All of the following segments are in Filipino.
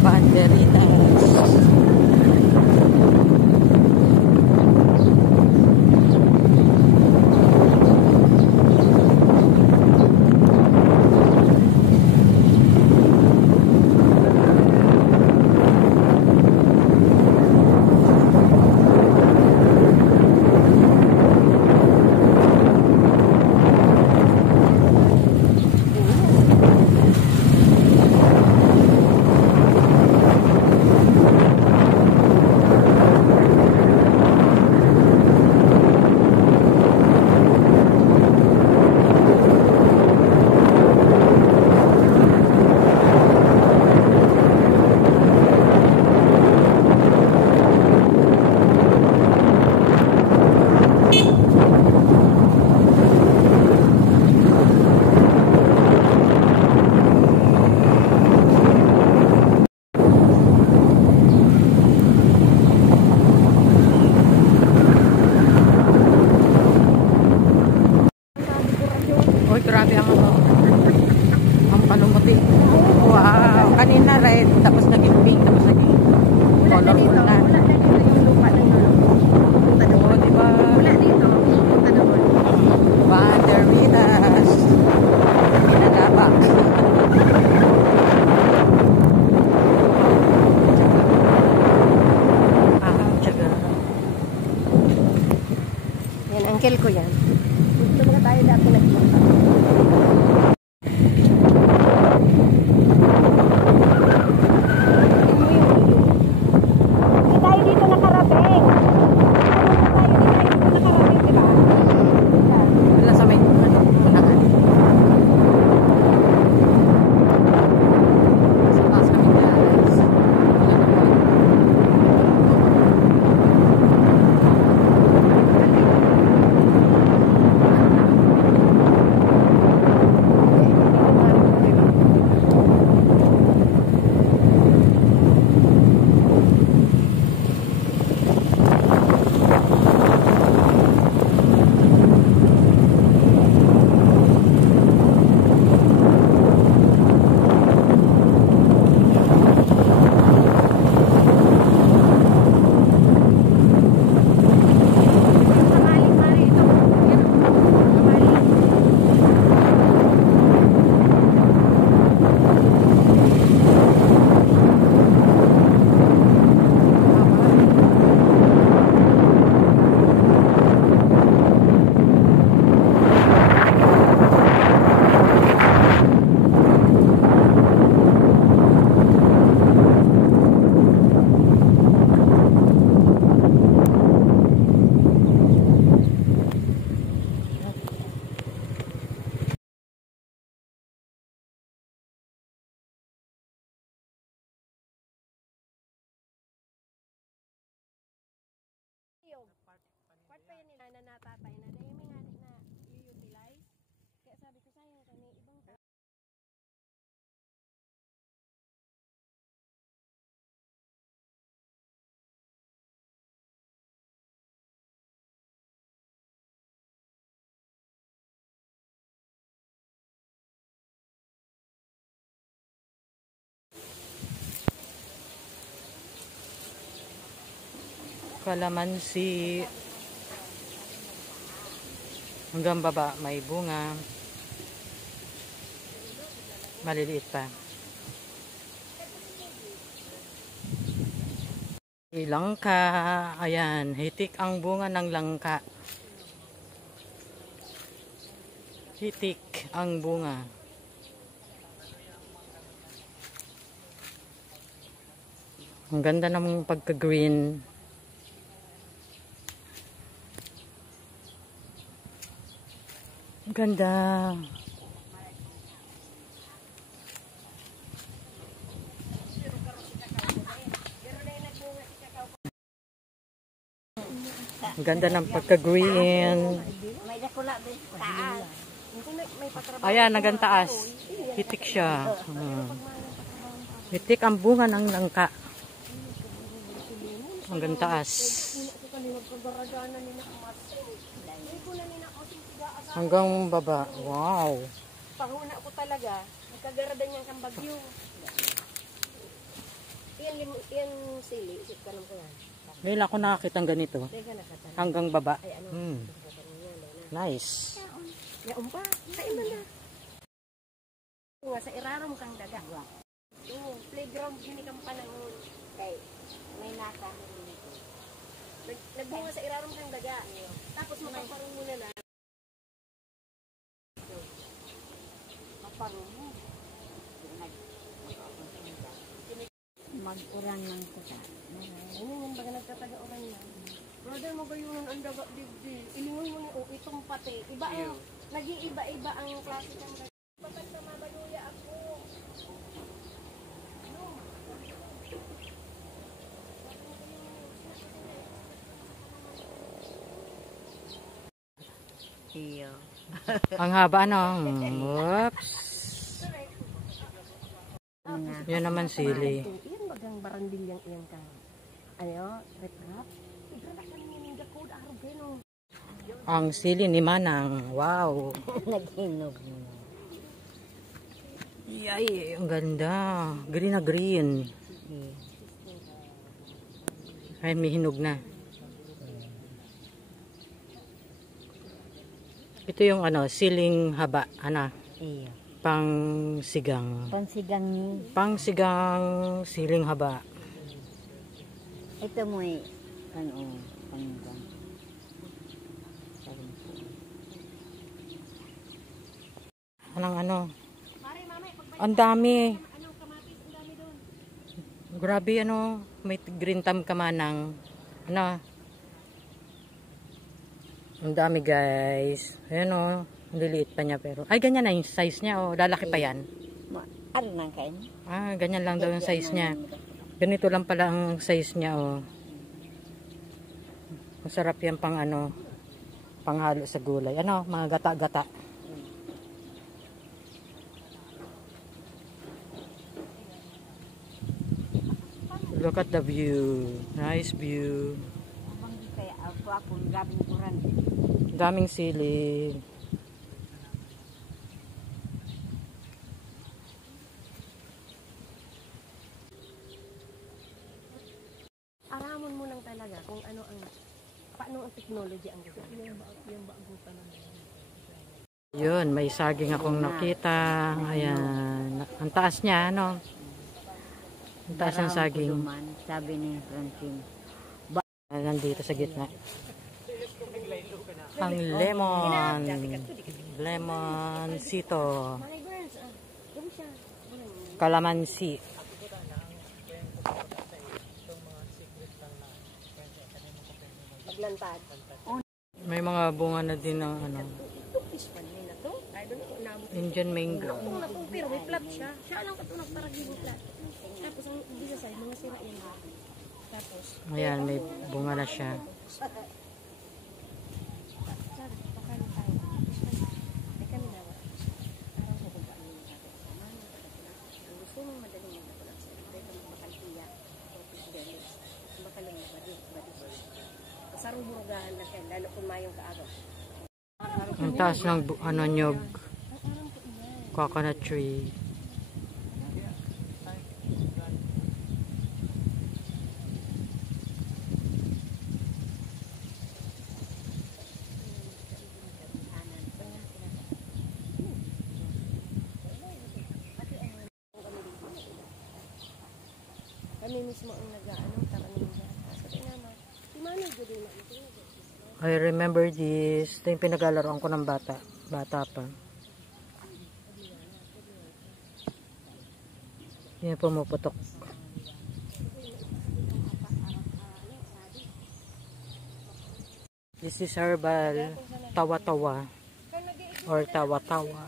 Banderitas. Grabe ang palumuti. Wow, kanina red, tapos naging pink, tapos naging colorful na. Wala na dito yung lupa ng Oo, diba? Wala dito. Banderitas. Pinagabak. Tsaga. Yan, uncle ko yan. Gusto mga tayo dati nagpunta. Part pa yun nila na natatay na dahil may nga na i-utilize. Kaya sabi ko sa inyo kani ibang kalamansi. Hanggang baba may bunga. Maliliit pa. Langka. Ayan, hitik ang bunga ng langka. Hitik ang bunga. Ang ganda ng pagka-green. Ang ganda. Ang ganda ng pagka-green. Ayan, hanggang taas. Hitik siya. Hitik ang bunga ng langka. Hanggang taas. Hanggang baba. Wow. Pahuna ko talaga. Nagkagaradan niyang kambagyo. Yan sili, isip ka lang ko yan. Ngayon ako nakakita ng ganito. Teka nakatan. Hanggang baba. Ay ano, Hmm. Nice. ya umpa, kain mo na. Nga sa irarom kang daga. Oo, playground gini kang panang kay may naka. Nagbunga sa irarom kang daga. Tapos makaparong muna na. Maparong mo. Mag-uran ng kusa. Ano yung baga nagkataga-uran na? Brother, magayunan ang daga digdi. Ilingon mo niya, itong pati. Iba ang, nag-iiba-iba ang klase ng daga. Bagat na mamaluya ako. Iyo. Ang haba no. Whoops. Yan naman sili. Iyan bagang barandilyang iyang ka. Ano? Retrap? Ibrata ka naman yung gakod. Araw gano. Ang sili ni Manang. Wow. Naghinog mo. Yay, ang ganda. Green na green. Ay, may hinog na. Ito yung ano, siling haba. Ano? Iyo. Pang sigang. Pansigang ni. Pang sigang siling haba. Ito mo eh. Ano? Panigang. Anong ano? Mare, mamay, pagbalik Ang dami. anong kamatis, ang dami doon. Grabe ano. May green thumb ka Manang. Ano? Ang dami guys. Ayan o. Ang liliit pa niya pero. Ay ganyan na yung size niya o. Lalaki pa yan. Ano nang kain? Ah, ganyan lang daw yung size niya. Ganito lang pala ang size niya o. Masarap yan pang ano. Panghalo sa gulay. Ano? Mga gata-gata. Look at the view. Nice view. Kaya ako gabing kuran. Daming sili. Aramon mo lang talaga kung ano ang paano ang technology ang gusto. Yung baagutan ng Yun, may saging akong nakita. Ayan. Ang taas niya, ano? Ang taas ng saging. Sabi ni Francine. Nandito sa gitna. Ang lemon. Lemon sito. Malay Burns, gawin siya. Kalamansi. Paglantad. May mga bunga na din ng ano. Tupis pa nila to. I don't know, namo. Indian mango. Kung napumpiro, may flat siya. Siya lang katunak para giging flat. Tapos ang bisa sa'yo, mga sira yan. Tapos, Ayan, may bunga na siya. sorry, pakano tayo. Ay kami na ba? Parang pupunta kami ng ating kasama. Ang gusto mong madaling magkakulak sa ito, ito magbakalpiya. Topis delis. Bakalang na badi. Kasarong burugahan na kayo, lalo kung mayong kaagaw. Ang taas ng ano nyog. Coconut tree. Kami mismo ang nag-ano, taranin niya. Sabi naman, di mano gudi na ito. I remember this. Ito yung pinaglalaroan ko ng bata. Bata pa. Yan pumuputok. This is herbal tawa-tawa or tawa-tawa.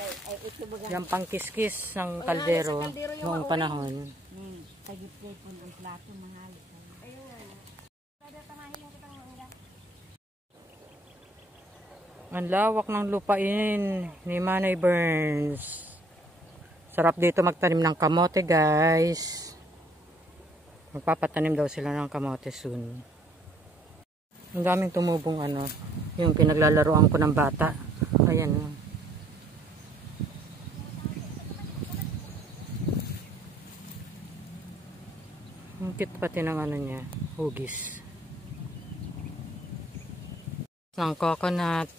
Ay, ito baga. Yan pang kiskis ng kaldero noong panahon. Tagip-tagip po ng plato, mga Ayun nga na. Sada tamahin ko tang mangga. Ang lawak ng lupain ni Manay Burns. Sarap dito magtanim ng kamote guys. Magpapatanim daw sila ng kamote soon. Ang daming tumubong ano. Yung pinaglalaroan ko ng bata. Ayan. Ang cute pati ng ano niya, hugis. Ng coconut.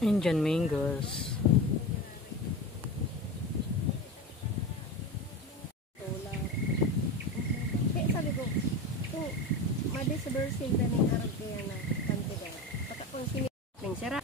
Indian mangoes. Sabi ko, kung madisbursin na ng Arab kaya na kantigan. Pagka kung sinipin, sira.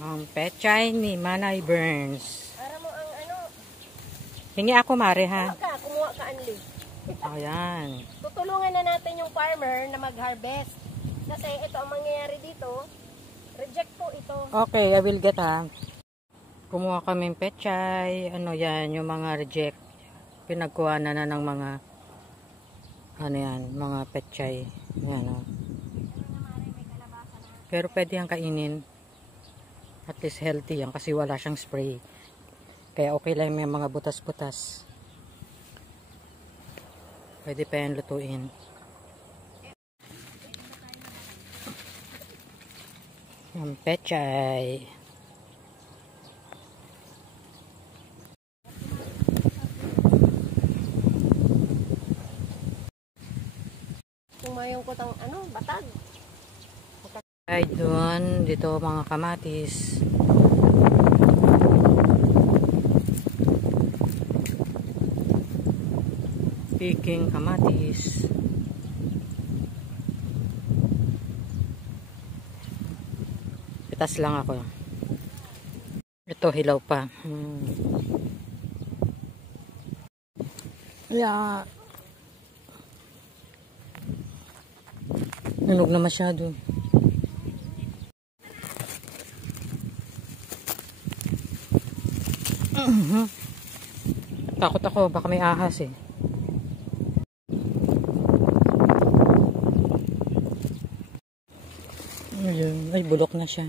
Ang pechay ni Manay Burns. Para mo ang ano, Hingi ako, Mare, ha? kumuha ka anli. Ayan. Tutulungan na natin yung farmer na mag-harvest. Kasi ito ang mangyayari dito, reject po ito. Okay, I will get, ha? Kumuha kaming pechay. Ano yan, yung mga reject. Pinagkuha na ng mga, ano yan, mga pechay. Yan, o. Pero pwede yung kainin. At least healthy yan kasi wala siyang spray. Kaya okay lang may mga butas-butas. Pwede pa yan lutuin. Ang pechay. Tumayong ko tang ano, batag. Ay doon, dito mga kamatis. Picking kamatis. Pitas lang ako. Ito hilaw pa. Yeah. Nanog na masyado. Takot ako, baka may ahas eh. Ayun, ay bulok na siya.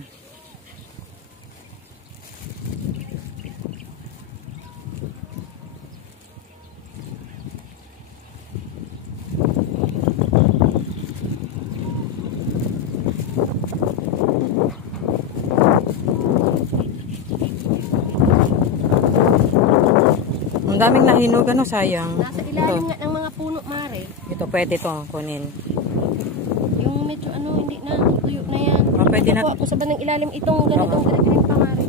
Ang daming nahinog, ano, sayang. Nasa ilalim nga ng mga puno, Mare. Ito pwede to kunin. Yung medyo ano, hindi na, tuyo na yan. Pwede na. Ako sa bandang ilalim itong ganitong ganitong pa, Mare.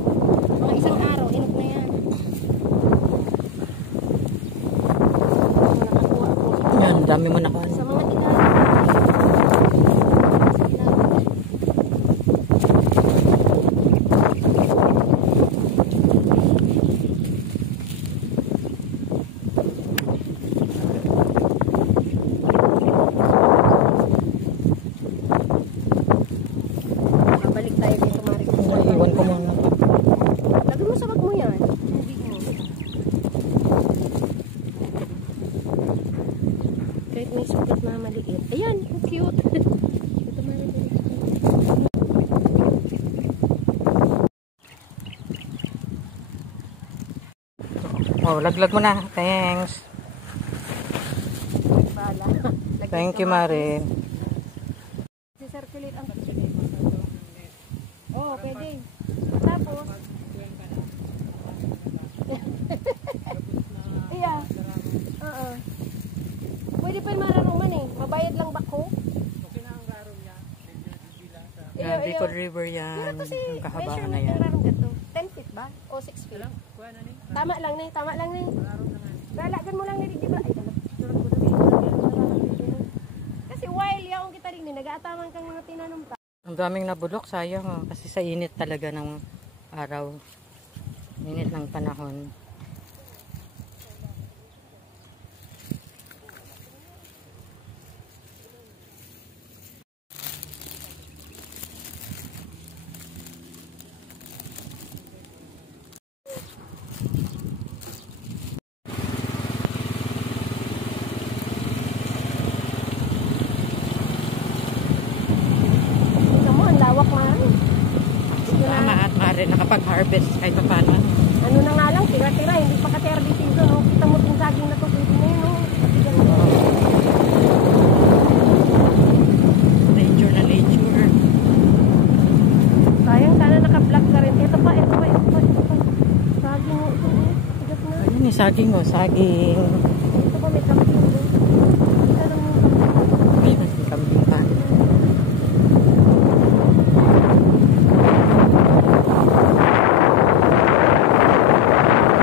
Mga isang araw, hinog na yan. Nakakuha ako. Yan, dami mo na Sa kaano. mga ilalim. Balik tayo dito, Mare. Iwan ko muna. Lagyan mo sa bag mo yan. Tubig mo. Kahit may sugat na maliit. Ayan, ang cute. Ito, Mare. Oh, laglag mo na. Thanks. Bala. Thank you, Mare. Si-circulate ang oh, pwede. Tapos, iya. Oo. Pwede pa yung mararuman eh. Mabayad lang bako. Yan, Bicol River yan. Kasi Ang kahabaan na measurement yan. ng rarong gato. 10 feet ba? O 6 feet? Tama lang na tama lang na Lalagan mo lang ni di ba? Ay, kasi while yaong kita rin, nag-aataman kang mga tinanong pa. Ang daming nabulok, sayang oh. Kasi sa init talaga ng araw. Init ng panahon. makapag-harvest kahit pa paano. Ano na nga lang, tira-tira, hindi pa ka-service season, no? Kita mo itong saging na to, pwede na yun, no? Patigyan mo. Nature na nature. Sayang, sana naka-vlog ka rin. Ito pa. Saging, ito, tigas na. Ayun yung saging oh, saging. Ito pa, may kambing doon. Isa lang yung kambing. Ayun, may kambing pa.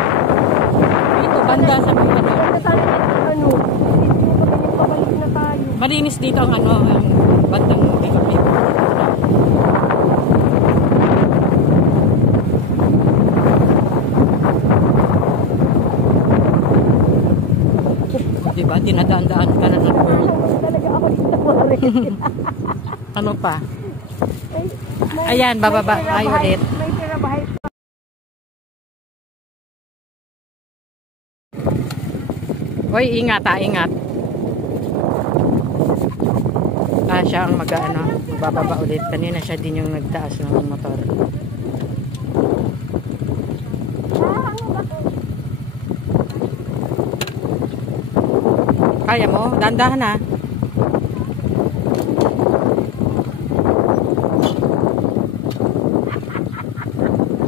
Dito, banda sa mga ano. Ganda sana natin, ano, dito yung kami yung pabalik na tayo. Malinis dito ang ano, ang bandang kambing. Diba? Dinadaan-daan ka na ng bird. Talaga ako dito mga rin. Ano pa? Ay, Ayan, bababa may tayo tirabahay- ulit. May tirabahay pa. Hoy, ingat ha, ingat. Siya ang mag-ano, bababa ulit. Kanina siya din yung nagtaas ng motor. Kaya mo? Dandahan ha.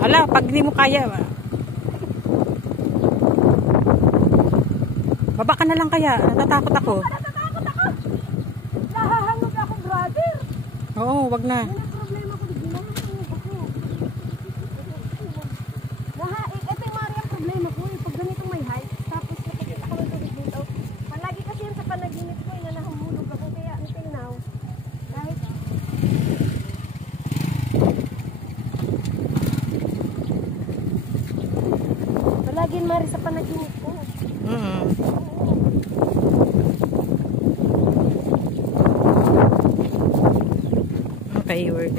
Ala, pag di mo kaya, baba ka na lang kaya. Natatakot ako. Nahahangag ako, brother. Oo, wag na. Yan ang problema ko. Ginahangag ako. Ito yung Maria ang problema ko. Pag ganitong may height, tapos nakikita ko ng tubig dito. Palagi kasi yan sa panaginip ko, na nahumulog ako. Kaya until now, kahit palagi yan Maria sa panaginip ko. Okay, we're